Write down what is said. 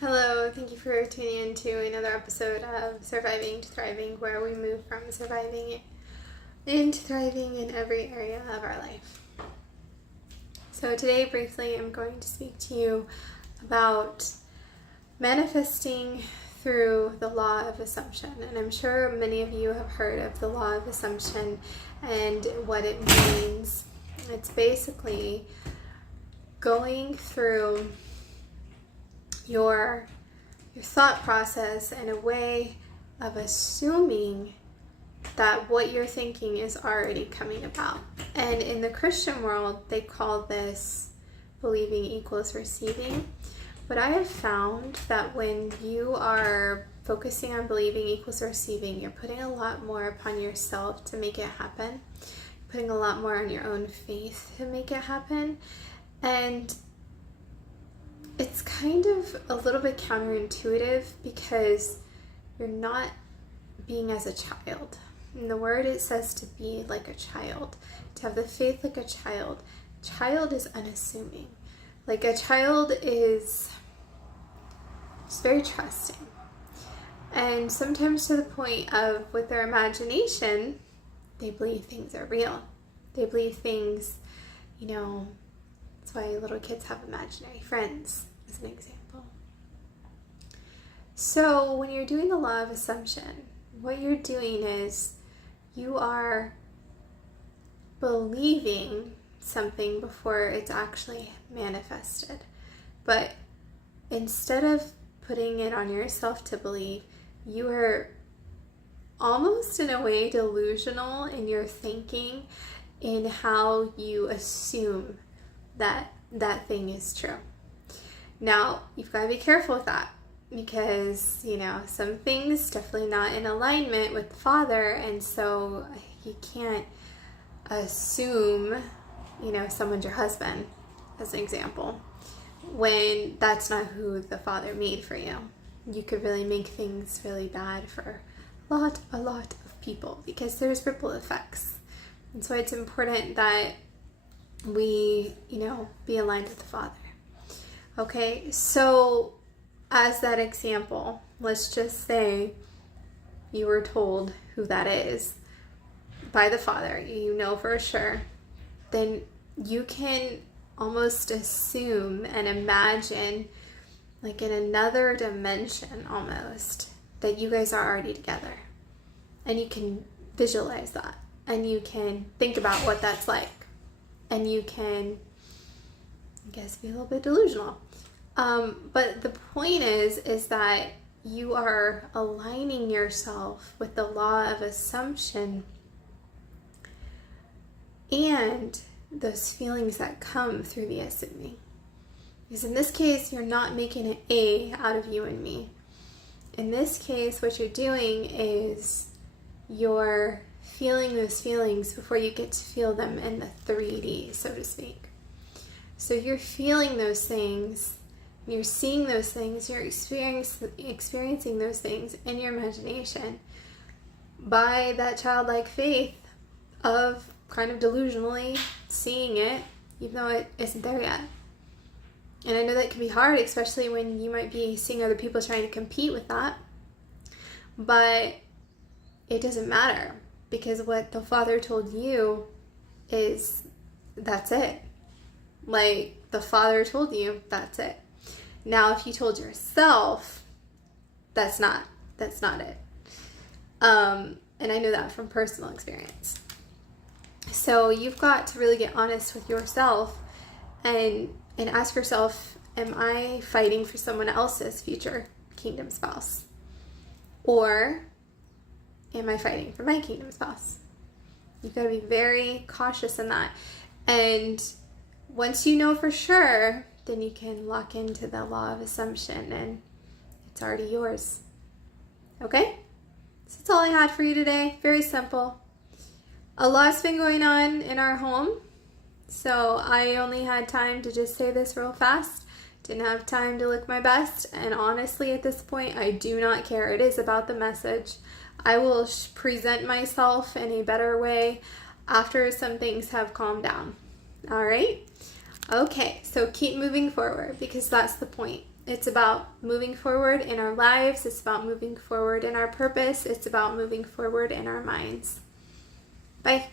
Hello, thank you for tuning in to another episode of Surviving to Thriving, where we move from surviving into thriving in every area of our life. So today, briefly, I'm going to speak to you about manifesting through the law of assumption. And I'm sure many of you have heard of the law of assumption and what it means. It's basically going through your thought process in a way of assuming that what you're thinking is already coming about. And in the Christian world, they call this believing equals receiving. But I have found that when you are focusing on believing equals receiving, you're putting a lot more upon yourself to make it happen, putting a lot more on your own faith to make it happen. And it's kind of a little bit counterintuitive because you're not being as a child. In the word, it says to be like a child, to have the faith like a child. Child is unassuming. Like a child is just very trusting. And sometimes to the point of, with their imagination, they believe things are real. They believe things, that's why little kids have imaginary friends, as an example. So when you're doing the law of assumption, what you're doing is you are believing something before it's actually manifested. But instead of putting it on yourself to believe, you are almost in a way delusional in your thinking in how you assume that that thing is true. Now, you've got to be careful with that because, some things definitely not in alignment with the Father, and so you can't assume, someone's your husband, as an example, when that's not who the Father made for you. You could really make things really bad for a lot of people because there's ripple effects. And so it's important that we, be aligned with the Father. Okay, so as that example, let's just say you were told who that is by the Father, you know for sure, then you can almost assume and imagine, like in another dimension almost, that you guys are already together. And you can visualize that. And you can think about what that's like. And you can, I guess, be a little bit delusional. But the point is that you are aligning yourself with the law of assumption and those feelings that come through the assuming. Because in this case, you're not making an A out of you and me. In this case, what you're doing is you're feeling those feelings before you get to feel them in the 3D, so to speak. So you're feeling those things, you're seeing those things, you're experiencing those things in your imagination by that childlike faith of kind of delusionally seeing it, even though it isn't there yet. And I know that can be hard, especially when you might be seeing other people trying to compete with that. But it doesn't matter, because what the Father told you is that's it. Like the Father told you, that's it. Now, if you told yourself, that's not it. And I know that from personal experience. So you've got to really get honest with yourself and ask yourself, am I fighting for someone else's future kingdom spouse? Or am I fighting for my kingdom spouse? You've got to be very cautious in that. And once you know for sure, then you can lock into the law of assumption and it's already yours. Okay? So that's all I had for you today. Very simple. A lot's been going on in our home, so I only had time to just say this real fast. Didn't have time to look my best, and honestly at this point I do not care. It is about the message. I will present myself in a better way after some things have calmed down. All right? Okay, so keep moving forward because that's the point. It's about moving forward in our lives. It's about moving forward in our purpose. It's about moving forward in our minds. Bye.